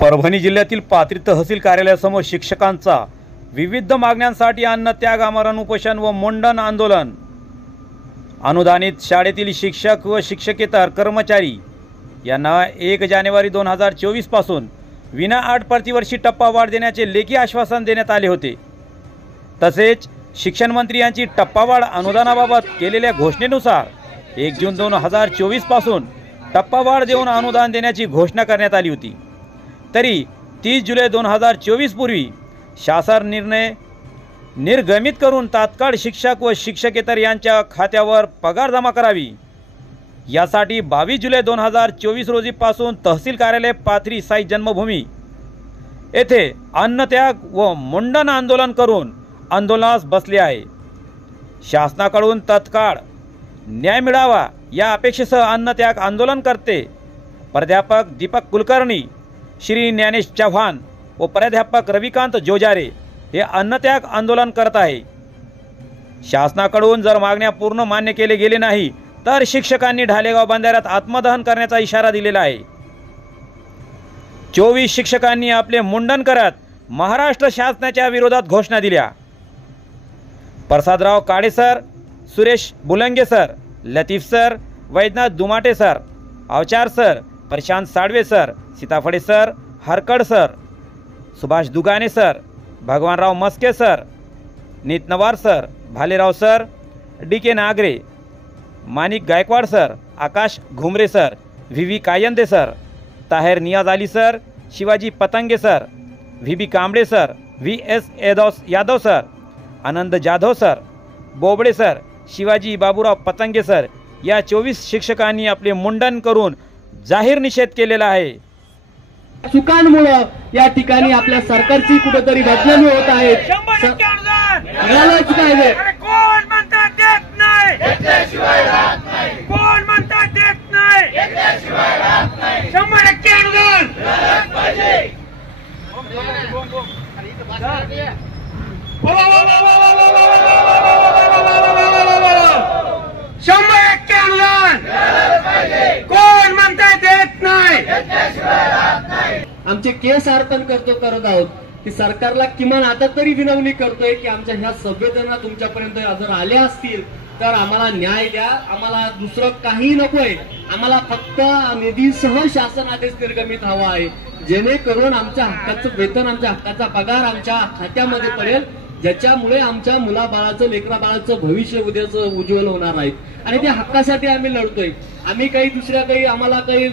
परभणी जिल्ह्यातील पाथरी तहसील कार्यालयासमोर शिक्षकांचा विविध मागण्यांसाठी अन्न त्याग आमरण उपोषण व मुंडन आंदोलन। अनुदानित शाळेतील शिक्षक व शिक्षकेतर कर्मचारी यांना 1 जानेवारी 2024 पासून विनाअट प्रतिवर्षी टप्पा वाढ देण्याचे लेखी आश्वासन देण्यात आले होते। तसेच शिक्षण मंत्री यांची टप्पावाढ अनुदानाबाबत केलेल्या घोषणेनुसार 1 जून 2024 पासून टप्पावाढ देऊन अनुदान देण्याची घोषणा करण्यात आली होती। तरी 30 जुलै 2024 पूर्वी शासन निर्णय निर्गमित करून तात्काळ शिक्षक व शिक्षकेतर यांच्या खात्यावर पगार जमा करावी यासाठी 22 जुलै 2024 रोजीपासून तहसील कार्यालय पाथरी साई जन्मभूमी येथे अन्नत्याग व मुंडन आंदोलन करून आंदोलनास बसले आहे। शासनाकडून तत्काळ न्याय मिळावा या अपेक्षेसह अन्नत्याग आंदोलन करते प्राध्यापक दीपक कुलकर्णी, श्री ज्ञानेश चव्हाण व प्राध्यापक रविकांत जोजारे हे अन्नत्याग आंदोलन करत आहे। शासनाकडून जर मागण्या पूर्ण मान्य केले गेले नाही तर शिक्षकांनी ढालेगाव बंधाऱ्यात आत्मदहन करण्याचा इशारा दिलेला आहे। 24 शिक्षकांनी आपले मुंडन करत महाराष्ट्र शासनाच्या विरोधात घोषणा दिल्या। Prasadrao Kale sir, Suresh Bulange sir, Latif sir, Vaidyanath Dumate sir, Avchar sir, Prashant Salve sir, Sitaphale sir, Harkad sir, Subhash Dugane sir, Bhagwanrao Maske sir, Nitanwar sir, Bhalerao sir, DK. Nagare, Manik Gaikwad sir, Akash Ghumre sir, VV. Kayande sir, Taher Niyaz Ali sir, Shivaji Patange sir, VB. Kamble sir, VS. Yadav sir, Anand Jadhav sir, Bobde sir, Shivaji Baburao Patange sir या 24 शिक्षकांनी आपले मुंडन करून जाहीर निषेध केलेला आहे। चुकांमुळे या ठिकाणी आपल्या सरकारची कुठेतरी बदनामी होत आहे। कोण म्हणतात देत नाही, कोण म्हणतात देत नाही, 100% अनुदान 100% अनुदान कोण म्हणतात देत नाही। आमचे केस अर्पण करत आहोत की सरकारला किमान आता तरी विनवणी करतोय की आमच्या ह्या संवेदना तुमच्यापर्यंत जर आल्या असतील तर आम्हाला न्याय द्या, आम्हाला दुसरं काही नकोय, आम्हाला फक्त निधीसह शासन आदेश निर्गमित हवा आहे जेणेकरून आमच्या हक्काचं वेतन, आमच्या हक्काचा पगार आमच्या खात्यामध्ये पडेल, ज्याच्यामुळे आमच्या मुलाबाळाचं, लेकरा बाळाचं भविष्य उद्याचं उज्ज्वल होणार आहे। आणि त्या हक्कासाठी आम्ही लढतोय। आम्ही काही दुसऱ्या काही आम्हाला काही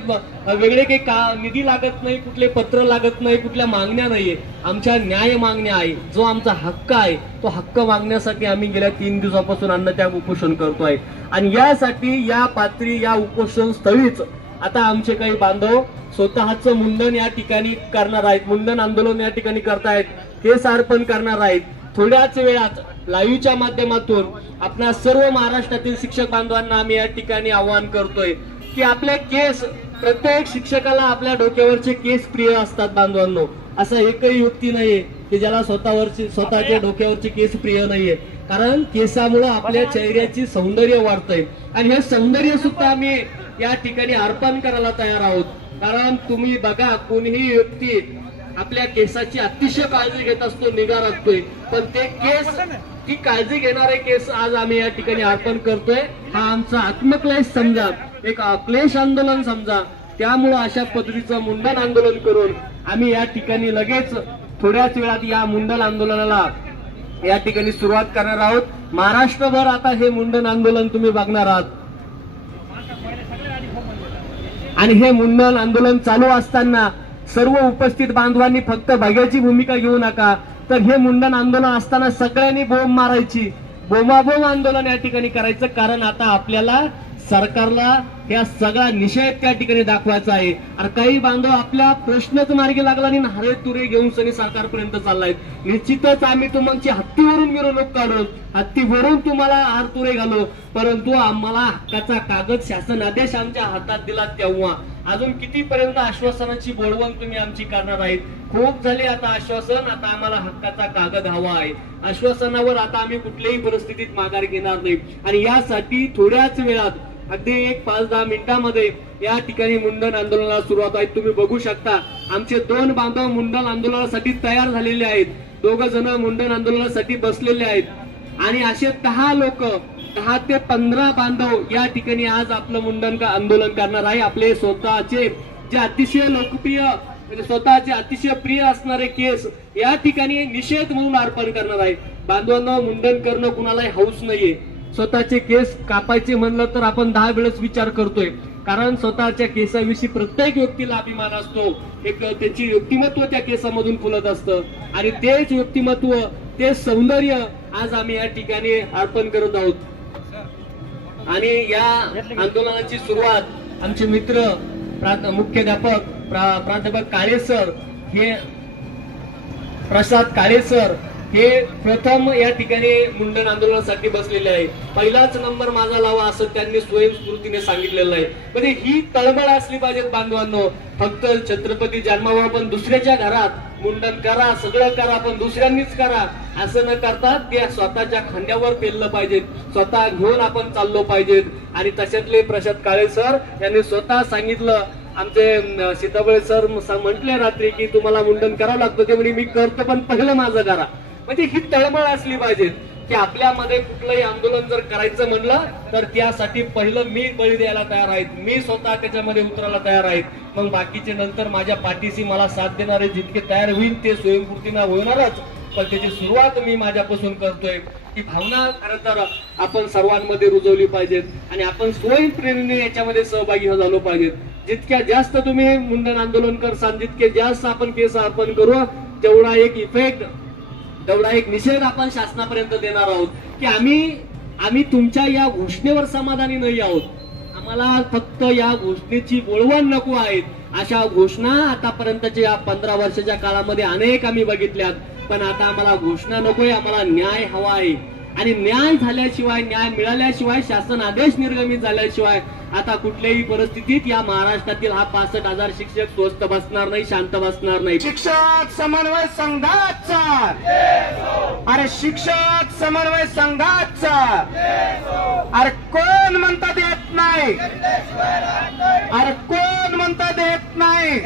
वेगळे काही निधी लागत नाही, कुठले पत्र लागत नाही, कुठल्या मागण्या नाहीये, आमच्या न्याय मागण्या आहे। जो आमचा हक्क आहे तो हक्क मागण्यासाठी आम्ही गेल्या 3 दिवसापासून अन्नत्याग उपोषण करतोय। आणि यासाठी या पाथरी या उपोषण स्थळीच आता आमचे काही बांधव स्वतःचं मुंडन या ठिकाणी करणार आहेत, मुंडन आंदोलन या ठिकाणी करतायत, केस अर्पण करणार आहेत। थोड्याच वेळात लाईव्हच्या माध्यमातून आपल्या सर्व महाराष्ट्रातील शिक्षक बांधवांना आम्ही या ठिकाणी आवाहन करतोय की आपले केस, प्रत्येक शिक्षकाला आपल्या डोक्यावरचे केस प्रिय असतात बांधवांनो। असा एकही व्यक्ती नाहीये की ज्याला स्वतःच्या डोक्यावरचे केस प्रिय नाहीये, कारण केसामुळे आपल्या चेहऱ्याची सौंदर्य वाढतंय आणि हे सौंदर्य सुद्धा आम्ही या ठिकाणी अर्पण करायला तयार आहोत। कारण तुम्ही बघा, कोणीही व्यक्ती आपल्या केसाची अतिशय काळजी घेत असतो, निगा राखतोय, पण ते केस, ती काळजी घेणारे केस आज आम्ही या ठिकाणी अर्पण करतोय। हा आमचा आत्मक्लेश समजा, एक क्लेश आंदोलन समजा। त्यामुळे अशा पद्धतीचं मुंडन आंदोलन करून आम्ही या ठिकाणी लगेच थोड्याच वेळात या मुंडन आंदोलनाला या ठिकाणी सुरुवात करणार आहोत। महाराष्ट्रभर आता हे मुंडन आंदोलन तुम्ही बघणार आहात आणि हे मुंडन आंदोलन चालू असताना सर्व उपस्थित बांधवांनी फक्त बघ्याची भूमिका घेऊ नका, तर हे मुंडन आंदोलन असताना सगळ्यांनी बोंब मारायची, बोंबाबोंब आंदोलन या ठिकाणी करायचं। कारण आता आपल्याला सरकारला या सगळा निषेध त्या ठिकाणी दाखवायचा आहे। आणि काही बांधव आपल्या प्रश्नच मार्गी लागला आणि हारे तुरे घेऊन सनी सरकारपर्यंत चाललायत। निश्चितच आम्ही तुमची हत्तीवरून मिरवणूक काढू, हत्तीवरून तुम्हाला हार तुरे घालू, परंतु आम्हाला हक्काचा कागद, शासन आदेश आमच्या हातात दिला तेव्हा। अजून कितीपर्यंत आश्वासनाची बोलवण तुम्ही आमची करणार आहेत? खूप झाले आता आश्वासन, आता आम्हाला हक्काचा कागद हवा आहे। आश्वासनावर आता आम्ही कुठल्याही परिस्थितीत माघार घेणार नाही। आणि यासाठी थोड्याच वेळात, अगदी 5-10 मिनिटांमध्ये या ठिकाणी मुंडन आंदोलनाला सुरुवात आहे. तुम्ही बघू शकता आमचे 2 बांधव मुंडन आंदोलनासाठी तयार झालेले आहेत. 2 जण मुंडन आंदोलनासाठी बसलेले आहेत आणि असे 10 लोक 10 ते 15 बांधव या ठिकाणी आज आपलं मुंडन आंदोलन करणार आहे. आपले स्वतःचे जे अतिशय लोकप्रिय म्हणजे स्वतःचे अतिशय प्रिय असणारे केस या ठिकाणी निषेध म्हणून अर्पण करणार आहे. बांधवांना मुंडन करणं कुणालाही हौस नाहीये. स्वतःचे केस कापायचे म्हणलं तर आपण 10 वेळेस विचार करतोय, कारण स्वतःच्या केसाविषयी प्रत्येक व्यक्तीला अभिमान असतो. एक त्याची व्यक्तिमत्व त्या केसामधून फुलत असतं आणि तेच व्यक्तिमत्व ते सौंदर्य आज आम्ही या ठिकाणी अर्पण करत आहोत. आणि या आंदोलनाची सुरुवात आमचे मित्र मुख्याध्यापक प्राध्यापक काळे सर हे प्रसाद काळे सर हे प्रथम या ठिकाणी मुंडन आंदोलनासाठी बसलेले आहे. पहिलाच नंबर माझा लावा असं त्यांनी स्वयंस्फूर्तीने सांगितलेलं आहे. म्हणजे ही तळमळ असली पाहिजे बांधवांनो. फक्त छत्रपती जन्मावा पण दुसऱ्याच्या घरात मुंडन करा, सगळं करा, पण दुसऱ्यांनीच करा असं न करता ते स्वतःच्या खांद्यावर पेललं पाहिजे, स्वतः घेऊन आपण चाललो पाहिजेत. आणि तशातले प्रसाद काळे सर यांनी स्वतः सांगितलं. आमचे सीताबळे सर म्हटले रात्री की तुम्हाला मुंडन करावं लागतं, ते म्हणजे मी करतो पण पहिलं माझं करा. म्हणजे ही तळमळ असली पाहिजे की आपल्यामध्ये कुठलंही आंदोलन जर करायचं म्हणलं तर त्यासाठी पहिलं मी बळी द्यायला तयार आहेत, मी स्वतः त्याच्यामध्ये उतरायला तयार आहेत. मग बाकीचे नंतर माझ्या पाठीशी मला साथ देणारे जितके तयार होईल ते स्वयंपूर्तीनं होणारच, पण त्याची सुरुवात मी माझ्यापासून करतोय. ही भावना खरं तर आपण सर्वांमध्ये रुजवली पाहिजेत आणि आपण स्वयंप्रेरणेने याच्यामध्ये सहभागी झालो पाहिजेत. जितक्या जास्त तुम्ही मुंडन आंदोलन करसाल, जितके जास्त आपण केस अर्पण करू, तेवढा एक इफेक्ट, तेवढा एक निषेध आपण शासनापर्यंत देणार आहोत की आम्ही तुमच्या या घोषणेवर समाधानी नाही आहोत. आम्हाला फक्त या घोषणेची बोलवण नको आहेत. अशा घोषणा आतापर्यंतच्या या 15 वर्षाच्या काळामध्ये अनेक आम्ही बघितल्यात, पण आता आम्हाला घोषणा नकोय, आम्हाला न्याय हवा आहे. आणि न्याय झाल्याशिवाय, न्याय मिळाल्याशिवाय, शासन आदेश निर्गमित झाल्याशिवाय आता कुठल्याही परिस्थितीत या महाराष्ट्रातील हा 65,000 शिक्षक स्वस्थ बसणार नाही, शांत बसणार नाही. शिक्षक समन्वय संघाचा, अरे शिक्षक समन्वय संघाचा, अरे कोण म्हणता देत नाही, अरे कोण म्हणता देत नाही.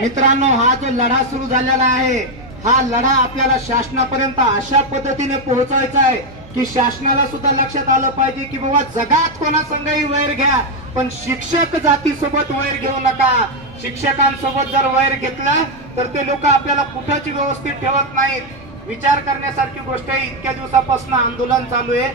मित्रांनो, हा जो लढा सुरू झालेला आहे, हा लढा आपल्याला शासनापर्यंत अशा पद्धतीने पोहोचायचा आहे की शासनाला सुद्धा लक्षात आलं पाहिजे की बाबा जगात कोणासंगही वैर घ्या, पण शिक्षक जातीसोबत वैर घेऊ नका. शिक्षकांसोबत जर वैर घेतलं तर ते लोक आपल्याला कुठंच व्यवस्थित ठेवत नाहीत. विचार करण्यासारखी गोष्ट आहे. इतक्या दिवसापासून आंदोलन चालू आहे,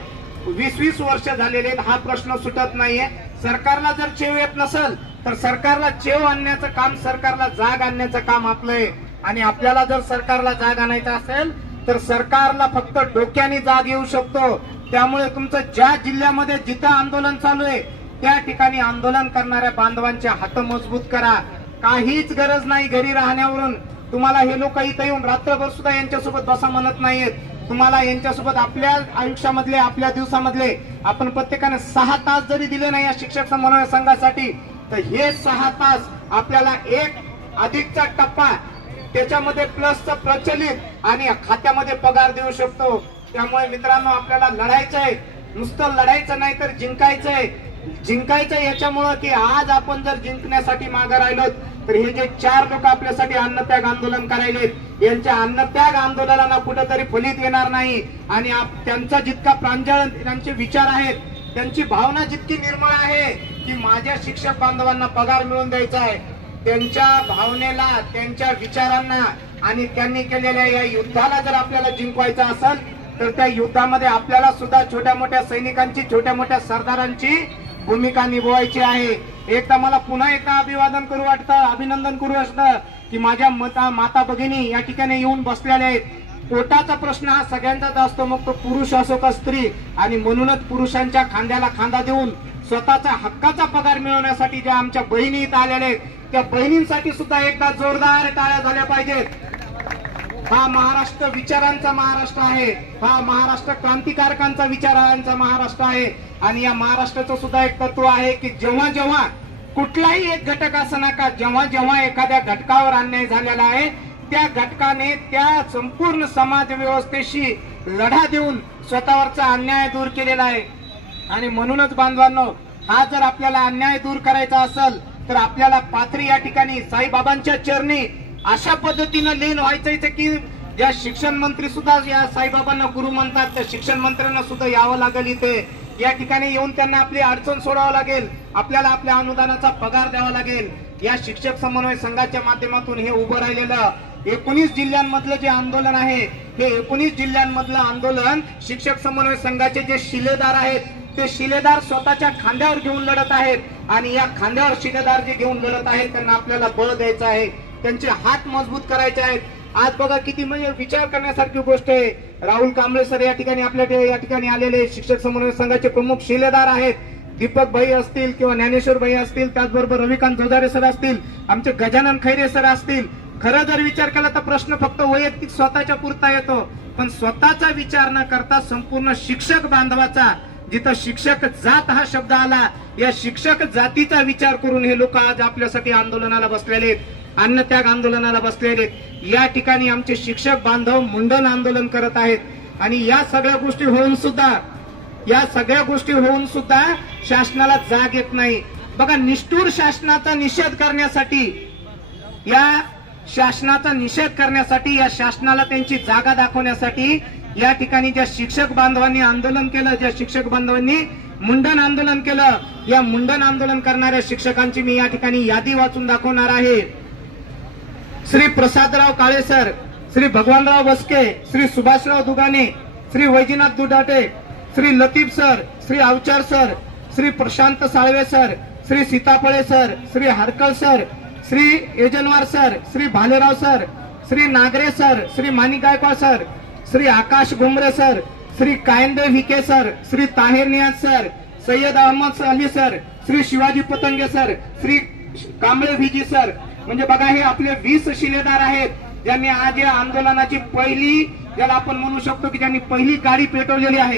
20-20 वर्ष झालेले आहेत, हा प्रश्न सुटत नाहीये. सरकारला जर चेव येत नसेल तर सरकारला चेव आणण्याचं काम, सरकारला जाग आणण्याचं काम आपलं आहे. आणि आपल्याला जर सरकारला जाग आणायचं असेल तर सरकारला फक्त डोक्याने जाग येऊ शकतो. त्यामुळे तुमचं ज्या जिल्ह्यामध्ये जिथं आंदोलन चालू आहे त्या ठिकाणी आंदोलन करणाऱ्या बांधवांचे हात मजबूत करा. काहीच गरज नाही घरी राहण्यावरून. तुम्हाला हे लोक इथं येऊन रात्रभर सुद्धा यांच्यासोबत बसा म्हणत नाहीयेत. तुम्हाला यांच्यासोबत आपल्या आयुष्यामधले, आपल्या दिवसामधले आपण प्रत्येकाने 6 तास जरी दिले नाही या शिक्षक समन्वय संघासाठी, तर हे 6 तास आपल्याला एक अधिकचा टप्पा, त्याच्यामध्ये प्लसचा प्रचलित आणि खात्यामध्ये पगार देऊ शकतो. त्यामुळे मित्रांनो, आपल्याला लढायचंय, नुसतं लढायचं नाही तर जिंकायचंय. जिंकायचं याच्यामुळं की आज आपण जर जिंकण्यासाठी मागे राहिलो तर हे जे 4 लोक आपल्यासाठी अन्नत्याग आंदोलन करायले, यांच्या अन्नत्याग आंदोलनाला कुठेतरी फलित येणार नाही. आणि त्यांचा जितका प्रांजळ त्यांचे विचार आहेत, त्यांची भावना जितकी निर्मळ आहे की माझ्या शिक्षक बांधवांना पगार मिळवून द्यायचा आहे, त्यांच्या भावनेला, त्यांच्या विचारांना आणि त्यांनी केलेल्या या युद्धाला जर आपल्याला जिंकवायचं असेल तर त्या युद्धामध्ये आपल्याला सुद्धा छोट्या मोठ्या सैनिकांची, छोट्या मोठ्या सरदारांची भूमिका निभवायची आहे. एकदा मला पुन्हा एकदा अभिनंदन करू वाटतं की माझ्या माता भगिनी या ठिकाणी येऊन बसलेल्या आहेत. पोटाचा प्रश्न हा सगळ्यांचाच असतो, मग तो पुरुष असो का स्त्री. आणि म्हणूनच पुरुषांच्या खांद्याला खांदा देऊन स्वतःचा हक्काचा पगार मिळवण्यासाठी ज्या आमच्या बहिणी इथं आलेल्या आहेत, त्या बहिणींसाठी सुद्धा एकदा जोरदार टाळ्या झाल्या पाहिजेत. हा महाराष्ट्र विचारांचा महाराष्ट्र आहे, हा महाराष्ट्र क्रांतिकारकांचा विचारांचा महाराष्ट्र आहे. आणि या महाराष्ट्राचं सुद्धा एक तत्व आहे की जेव्हा जेव्हा कुठलाही एक घटक असं नका, जेव्हा जेव्हा एखाद्या घटकावर अन्याय झालेला आहे त्या घटकाने त्या संपूर्ण समाज व्यवस्थेशी लढा देऊन स्वतःवरचा अन्याय दूर केलेला आहे. आणि म्हणूनच बांधवांनो, हा जर आपल्याला अन्याय दूर करायचा असेल तर आपल्याला पाथरी या ठिकाणी साईबाबांच्या चरणी अशा पद्धतीनं लीन व्हायचं की या शिक्षण मंत्री सुद्धा या साईबाबांना गुरु म्हणतात, त्या शिक्षण मंत्र्यांना सुद्धा यावं लागेल इथे, या ठिकाणी येऊन त्यांना आपली अडचण सोडावं लागेल, आपल्याला आपल्या अनुदानाचा पगार द्यावा लागेल. या शिक्षक समन्वय संघाच्या माध्यमातून हे उभं राहिलेलं 19 जिल्ह्यांमधलं जे आंदोलन आहे, हे 19 जिल्ह्यांमधलं आंदोलन शिक्षक समन्वय संघाचे जे शिलेदार आहेत ते शिलेदार स्वतःच्या खांद्यावर घेऊन लढत आहेत. आणि या खांद्यावर शिलेदार जे घेऊन लढत आहेत त्यांना आपल्याला बळ द्यायचं आहे, त्यांचे हात मजबूत करायचे आहेत. आज बघा किती म्हणजे विचार करण्यासारखी गोष्ट आहे. राहुल कांबळे सर या ठिकाणी आपल्या या ठिकाणी आलेले शिक्षक समन्वय संघाचे प्रमुख शिलेदार आहेत. दीपक भाई असतील किंवा ज्ञानेश्वर भाई असतील, त्याचबरोबर रविकांत जोधारे सर असतील, आमचे गजानन खैरे सर असतील. खरं जर विचार केला तर प्रश्न फक्त वैयक्तिक स्वतःच्या पुरता येतो, पण स्वतःचा विचार न करता संपूर्ण शिक्षक बांधवाचा, जिथं शिक्षक जात हा शब्द आला, या शिक्षक जातीचा विचार करून हे लोक आज आपल्यासाठी आंदोलनाला बसलेले आहेत, अन्नत्याग आंदोलनाला बसलेले आहेत. या ठिकाणी आमचे शिक्षक बांधव मुंडन आंदोलन करत आहेत. आणि या सगळ्या गोष्टी होऊन सुद्धा शासनाला जाग येत नाही. बघा, निष्ठुर शासनाचा निषेध करण्यासाठी, या शासनाला त्यांची जागा दाखवण्यासाठी या ठिकाणी ज्या शिक्षक बांधवांनी आंदोलन केलं, ज्या शिक्षक बांधवांनी मुंडन आंदोलन केलं, या मुंडन आंदोलन करणाऱ्या शिक्षकांची मी या ठिकाणी यादी वाचून दाखवणार आहे. Shri Prasadrao Kale sir, Shri Bhagwanrao Baske, Shri Subhashrao Dugane, Shri Vaijnath Dudhate, Shri Latif sir, Shri Avchar sir, Shri Prashant Salve sir, Shri Sitaphale sir, Shri Harkal sir, Shri Ejanwar sir, Shri Bhalerao sir, Shri Nagare sir, Shri Manik Gaikwad sir, Shri Akash Ghumre sir, Shri Kayande VK sir, Shri Taher Niyaz sir, Sayyad Ahmad Ali sir, Shri Shivaji Patange sir, Shri Kamble VG sir. म्हणजे बघा, हे आपले 20 शिलेदार आहेत ज्यांनी आज या आंदोलनाची पहिली, ज्याला आपण म्हणू शकतो की ज्यांनी पहिली गाडी पेटवलेली आहे.